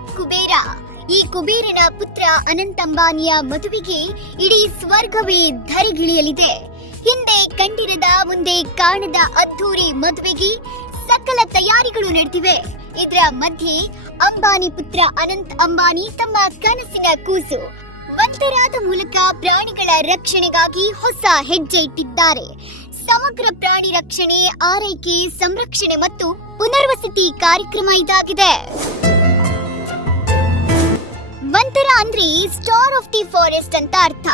Top Kubera. ಈ ಕುಬೇರನ ಪುತ್ರ ಅನಂತ್ ಅಂಬಾನಿಯ ಮದುವೆಗೆ ಇಡೀ ಸ್ವರ್ಗವೇ ಧರೆಗಿಳಿಯಲಿದೆ. ಹಿಂದೆ ಕಂಡಿರದ ಮುಂದೆ ಕಾಣದ ಅದ್ಧೂರಿ ಮದುವೆಗೆ ಸಕಲ ತಯಾರಿಗಳು ನಡೆದಿವೆ. ಇದರ ಮಧ್ಯೆ ಅಂಬಾನಿ ಪುತ್ರ ಅನಂತ್ ಅಂಬಾನಿ ತಮ್ಮ ಕನಸಿನ ಕೂಸು ವಂತರಾದ ಮೂಲಕ ಪ್ರಾಣಿಗಳ ರಕ್ಷಣೆಗಾಗಿ ಹೊಸ ಹೆಜ್ಜೆ ಇಟ್ಟಿದ್ದಾರೆ. ಸಮಗ್ರ ಪ್ರಾಣಿ ರಕ್ಷಣೆ, ಆರೈಕೆ, ಸಂರಕ್ಷಣೆ ಮತ್ತು ಪುನರ್ವಸತಿ ಕಾರ್ಯಕ್ರಮ ಇದಾಗಿದೆ. ವಂತರ ಅಂದ್ರೆ ಸ್ಟಾರ್ ಆಫ್ ದಿ ಫಾರೆಸ್ಟ್ ಅಂತ ಅರ್ಥ.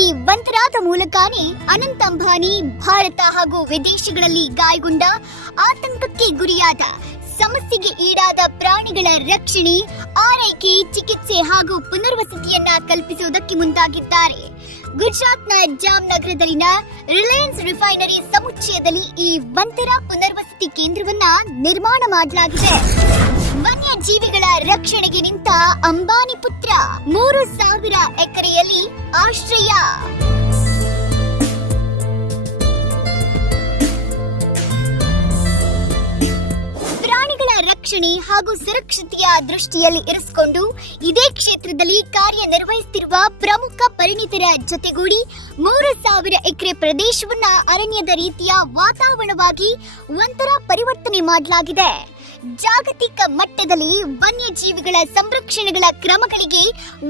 ಈ ವಂತರಾದ ಮೂಲಕನೇ ಅನಂತ್ ಅಂಬಾನಿ ಭಾರತ ಹಾಗೂ ವಿದೇಶಗಳಲ್ಲಿ ಗಾಯಗೊಂಡ, ಆತಂಕಕ್ಕೆ ಗುರಿಯಾದ, ಸಮಸ್ಯೆಗೆ ಈಡಾದ ಪ್ರಾಣಿಗಳ ರಕ್ಷಣೆ, ಆರೈಕೆ, ಚಿಕಿತ್ಸೆ ಹಾಗೂ ಪುನರ್ವಸತಿಯನ್ನ ಕಲ್ಪಿಸುವುದಕ್ಕೆ ಮುಂದಾಗಿದ್ದಾರೆ. ಗುಜರಾತ್ನ ಜಾಮ್ನಗರದಲ್ಲಿನ ರಿಲಯನ್ಸ್ ರಿಫೈನರಿ ಸಮುಚ್ಚಯದಲ್ಲಿ ಈ ವಂತರ ಪುನರ್ವಸತಿ ಕೇಂದ್ರವನ್ನ ನಿರ್ಮಾಣ ಮಾಡಲಾಗಿದೆ. ವನ್ಯಜೀವಿಗಳ ರಕ್ಷಣೆಗೆ ನಿಂತ ಅಂಬಾನಿ ಪುತ್ರ 3,000 ಎಕರೆಯಲ್ಲಿ ಆಶ್ರಯ. ಪ್ರಾಣಿಗಳ ರಕ್ಷಣೆ ಹಾಗೂ ಸುರಕ್ಷತೆಯ ದೃಷ್ಟಿಯಲ್ಲಿ ಇರಿಸಿಕೊಂಡು ಇದೇ ಕ್ಷೇತ್ರದಲ್ಲಿ ಕಾರ್ಯನಿರ್ವಹಿಸುತ್ತಿರುವ ಪ್ರಮುಖ ಪರಿಣಿತರ ಜೊತೆಗೂಡಿ 3,000 ಎಕರೆ ಪ್ರದೇಶವನ್ನ ಅರಣ್ಯದ ರೀತಿಯ ವಾತಾವರಣವಾಗಿ ಒಂಥರ ಪರಿವರ್ತನೆ ಮಾಡಲಾಗಿದೆ. ಜಾಗತಿಕ ಮಟ್ಟದಲ್ಲಿ ವನ್ಯಜೀವಿಗಳ ಸಂರಕ್ಷಣೆಗಳ ಕ್ರಮಗಳಿಗೆ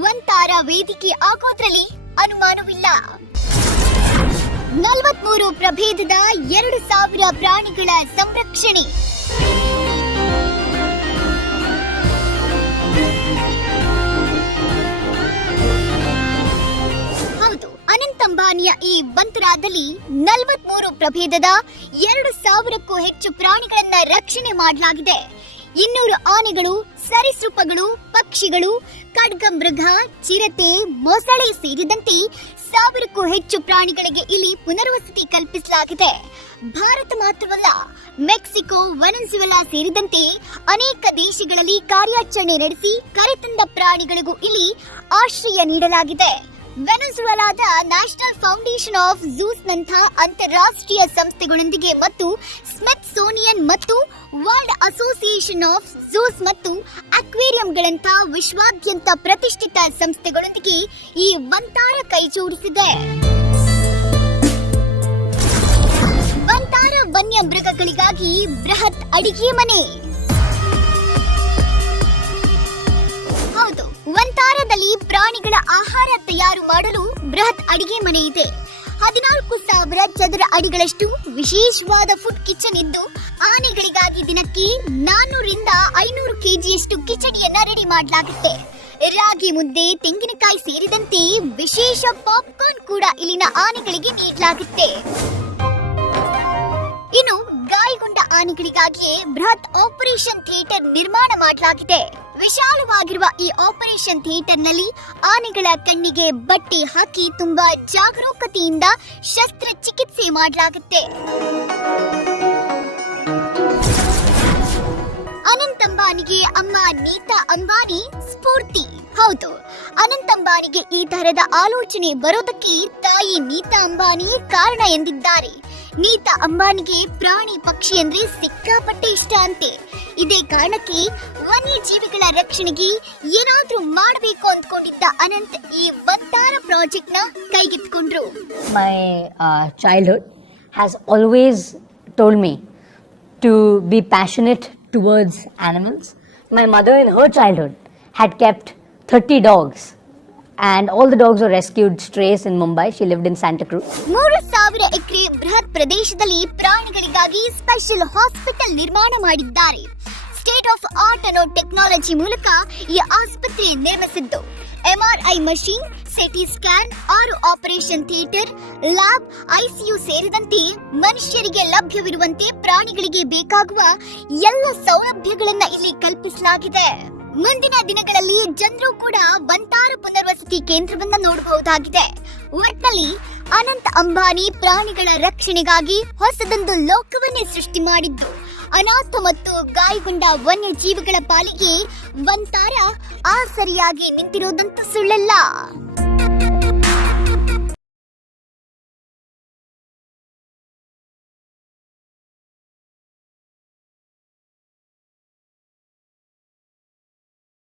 ಒಂಥರ ವೇದಿಕೆ ಆಗೋದ್ರಲ್ಲಿ ಅನುಮಾನವಿಲ್ಲ. 43 ಪ್ರಭೇದದ 2,000 ಪ್ರಾಣಿಗಳ ಸಂರಕ್ಷಣೆ. ಅನಂತ್ ಅಂಬಾನಿಯ ಈ ವಂತರಾದಲ್ಲಿ 43 ಪ್ರಭೇದದ 2,000ಕ್ಕೂ ಹೆಚ್ಚು ಪ್ರಾಣಿಗಳನ್ನ ರಕ್ಷಣೆ ಮಾಡಲಾಗಿದೆ. 200 ಆನೆಗಳು, ಸರೀಸೃಪಗಳು, ಪಕ್ಷಿಗಳು, ಖಡ್ಗಮೃಗ, ಚಿರತೆ, ಮೊಸಳೆ ಸೇರಿದಂತೆ 1,000ಕ್ಕೂ ಹೆಚ್ಚು ಪ್ರಾಣಿಗಳಿಗೆ ಇಲ್ಲಿ ಪುನರ್ವಸತಿ ಕಲ್ಪಿಸಲಾಗಿದೆ. ಭಾರತ ಮಾತ್ರವಲ್ಲ, ಮೆಕ್ಸಿಕೋ, ವೆನೆಜುವೆಲಾ ಸೇರಿದಂತೆ ಅನೇಕ ದೇಶಗಳಲ್ಲಿ ಕಾರ್ಯಾಚರಣೆ ನಡೆಸಿ ಕರೆತಂದ ಪ್ರಾಣಿಗಳಿಗೂ ಇಲ್ಲಿ ಆಶ್ರಯ ನೀಡಲಾಗಿದೆ. ವೆನೆಜುವೆಲಾದ ನ್ಯಾಷನಲ್ ಫೌಂಡೇಶನ್ ಆಫ್ ಝೂಸ್ ನಂಥ ಅಂತಾರಾಷ್ಟ್ರೀಯ ಸಂಸ್ಥೆಗಳೊಂದಿಗೆ ಮತ್ತು ಸ್ಮಿತ್ಸೋನಿಯನ್ ಮತ್ತು ವರ್ಲ್ಡ್ ಅಸೋಸಿಯೇಷನ್ ಆಫ್ ಝೂಸ್ ಮತ್ತು ಅಕ್ವೇರಿಯಂಗಳಂಥ ವಿಶ್ವಾದ್ಯಂತ ಪ್ರತಿಷ್ಠಿತ ಸಂಸ್ಥೆಗಳೊಂದಿಗೆ ಈ ವಂತಾರ ಕೈಜೋಡಿಸಿದೆ. ವಂತಾರ ವನ್ಯ ಮೃಗಗಳಿಗಾಗಿ ಬೃಹತ್ ಅಡಿಗೆ ಮನೆ. ವಂತಾರದಲ್ಲಿ ಪ್ರಾಣಿಗಳ ಆಹಾರ ತಯಾರು ಮಾಡಲು ಬೃಹತ್ ಅಡಿಗೆ ಮನೆ ಇದೆ. 14,000 ಚದರ ಅಡಿಗಳಷ್ಟು ವಿಶೇಷವಾದ ಫುಡ್ ಕಿಚನ್ ಇದ್ದು, ಆನೆಗಳಿಗಾಗಿ ದಿನಕ್ಕೆ 400ರಿಂದ 500 ಕೆಜಿಯಷ್ಟು ಕಿಚಡಿಯನ್ನ ರೆಡಿ ಮಾಡಲಾಗುತ್ತೆ. ರಾಗಿ ಮುದ್ದೆ, ತೆಂಗಿನಕಾಯಿ ಸೇರಿದಂತೆ ವಿಶೇಷ ಪಾಪ್ಕಾರ್ನ್ ಕೂಡ ಇಲ್ಲಿನ ಆನೆಗಳಿಗೆ ನೀಡಲಾಗುತ್ತೆ. ಇನ್ನು ಗಾಯಗೊಂಡ ಆನೆಗಳಿಗಾಗಿಯೇ ಬೃಹತ್ ಆಪರೇಷನ್ ಥಿಯೇಟರ್ ನಿರ್ಮಾಣ ಮಾಡಲಾಗಿದೆ. ವಿಶಾಲವಾಗಿರುವ ಈ ಆಪರೇಷನ್ ಥಿಯೇಟರ್ನಲ್ಲಿ ಆನೆಗಳ ಕಣ್ಣಿಗೆ ಬಟ್ಟೆ ಹಾಕಿ ತುಂಬಾ ಜಾಗರೂಕತೆಯಿಂದ ಶಸ್ತ್ರಚಿಕಿತ್ಸೆ ಮಾಡಲಾಗುತ್ತೆ. ಅನಂತ್ ಅಂಬಾನಿಗೆ ಅಮ್ಮ ನೀತಾ ಅಂಬಾನಿ ಸ್ಫೂರ್ತಿ. ಹೌದು, ಅನಂತ್ ಅಂಬಾನಿಗೆ ಈ ತರಹದ ಆಲೋಚನೆ ಬರೋದಕ್ಕೆ ತಾಯಿ ನೀತಾ ಅಂಬಾನಿ ಕಾರಣ ಎಂದಿದ್ದಾರೆ. ನೀತಾ ಅಂಬಾನಿಗೆ ಪ್ರಾಣಿ ಪಕ್ಷಿ ಅಂದ್ರೆ ಸಿಕ್ಕಾಪಟ್ಟೆ ಇಷ್ಟ ಅಂತೆ. ಇದೇ ಕಾರಣಕ್ಕೆ ವನ್ಯಜೀವಿಗಳ ರಕ್ಷಣೆಗೆ ಏನಾದ್ರೂ ಮಾಡಬೇಕು ಅಂದ್ಕೊಂಡಿದ್ದ ಅನಂತ್ ಈ ವಂತಾರ ಪ್ರಾಜೆಕ್ಟ್ ನ ಕೈಗೆತ್ತಿಕೊಂಡ್ರು. My childhood has always told me to be passionate towards animals. My mother in her childhood had kept 30 dogs. And all the dogs were rescued strays in Mumbai. She lived in Santa Cruz. 3,000 ಎಕರೆ ಬೃಹತ್ ಪ್ರದೇಶದಲ್ಲಿ ಪ್ರಾಣಿಗಳಿಗಾಗಿ special hospital ನಿರ್ಮಾಣ ಮಾಡಿದ್ದಾರೆ. State of art ಅನ್ನೋ technology ಮೂಲಕ ಈ ಆಸ್ಪತ್ರೆ ನಿರ್ಮಿಸಿದ್ದು. MRI machine, CT scan, 6 operation theatre, lab, ICU ಸೇರಿದಂತೆ ಮನುಷ್ಯರಿಗೆ ಲಭ್ಯವಿರುವಂತೆ ಪ್ರಾಣಿಗಳಿಗೆ ಬೇಕಾಗುವ ಎಲ್ಲ ಸೌಲಭ್ಯಗಳನ್ನ ಇಲ್ಲಿ ಕಲ್ಪಿಸಲಾಗಿದೆ. ಮುಂದಿನ ದಿನಗಳಲ್ಲಿ ಜನರು ಕೂಡ ವಂತಾರ ಪುನರ್ವಸತಿ ಕೇಂದ್ರವನ್ನ ನೋಡಬಹುದಾಗಿದೆ. ಒಟ್ನಲ್ಲಿ ಅನಂತ್ ಅಂಬಾನಿ ಪ್ರಾಣಿಗಳ ರಕ್ಷಣೆಗಾಗಿ ಹೊಸದೊಂದು ಲೋಕವನ್ನೇ ಸೃಷ್ಟಿ ಮಾಡಿದ್ದು, ಅನಾಥ ಮತ್ತು ಗಾಯಗೊಂಡ ವನ್ಯಜೀವಿಗಳ ಪಾಲಿಗೆ ವಂತಾರ ಆಸರಿಯಾಗಿ ನಿಂತಿರೋದಂತೂ ಸುಳ್ಳಲ್ಲ.